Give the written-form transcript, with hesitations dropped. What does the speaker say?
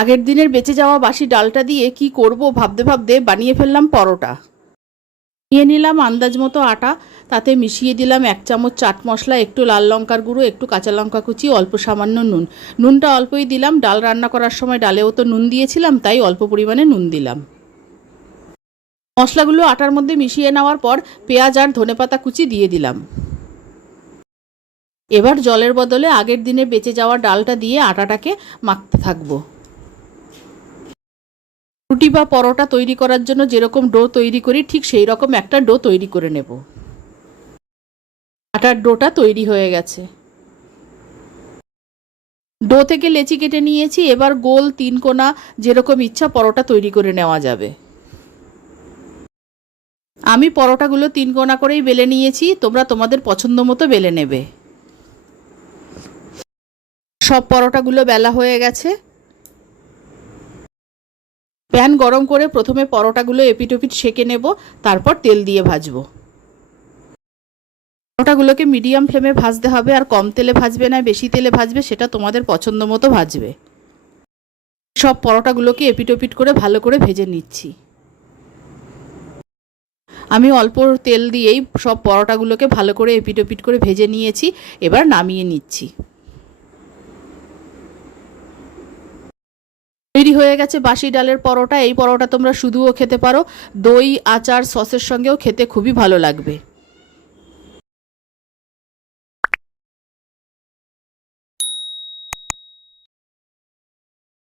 আগের দিনের বেঁচে যাওয়া বাসি ডালটা দিয়ে কি করব ভাবতে ভাবতে বানিয়ে ফেললাম পরোটা। নিয়ে নিলাম আন্দাজ মতো আটা, তাতে মিশিয়ে দিলাম 1 চামচ চাট মশলা, একটু লাল লঙ্কার গুঁড়ো, একটু কাঁচা লঙ্কা কুচি, অল্প সামান্য নুন। নুনটা অল্পই দিলাম, ডাল রান্না করার সময় ডালেও তো নুন দিয়েছিলাম, তাই অল্প পরিমাণে নুন দিলাম। মশলাগুলো আটার মধ্যে মিশিয়ে নেওয়ার পর পেঁয়াজ আর ধনেপাতা কুচি দিয়ে দিলাম। এবার জলের বদলে আগের দিনে বেঁচে যাওয়া ডালটা দিয়ে আটাটাকে মাখতে থাকবো। রুটি বা পরোটা তৈরি করার জন্য যেরকম ডো তৈরি করি ঠিক সেই রকম একটা ডো তৈরি করে নেব। আটার ডোটা তৈরি হয়ে গেছে। ডো থেকে লেচি কেটে নিয়েছি, এবার গোল 3 কোনা যেরকম ইচ্ছা পরোটা তৈরি করে নেওয়া যাবে। আমি পরোটাগুলো 3 কোনা করেই বেলে নিয়েছি, তোমরা তোমাদের পছন্দ মতো বেলে নেবে। সব পরোটাগুলো বেলা হয়ে গেছে। প্যান গরম করে প্রথমে পরোটাগুলো এপিট ওপিট সেঁকে নেব, তারপর তেল দিয়ে ভাজবো। পরোটাগুলোকে মিডিয়াম ফ্লেমে ভাজতে হবে, আর কম তেলে ভাজবে না বেশি তেলে ভাজবে সেটা তোমাদের পছন্দ মতো ভাজবে। সব পরোটাগুলোকে এপিট ওপিট করে ভালো করে ভেজে নিচ্ছি। আমি অল্প তেল দিয়েই সব পরোটাগুলোকে ভালো করে এপিট ওপিট করে ভেজে নিয়েছি, এবার নামিয়ে নিচ্ছি। তৈরি হয়ে গেছে বাসি ডালের পরোটা। এই পরোটা তোমরা শুধুও খেতে পারো, দই আচার সসের সঙ্গেও খেতে খুবই ভালো লাগবে।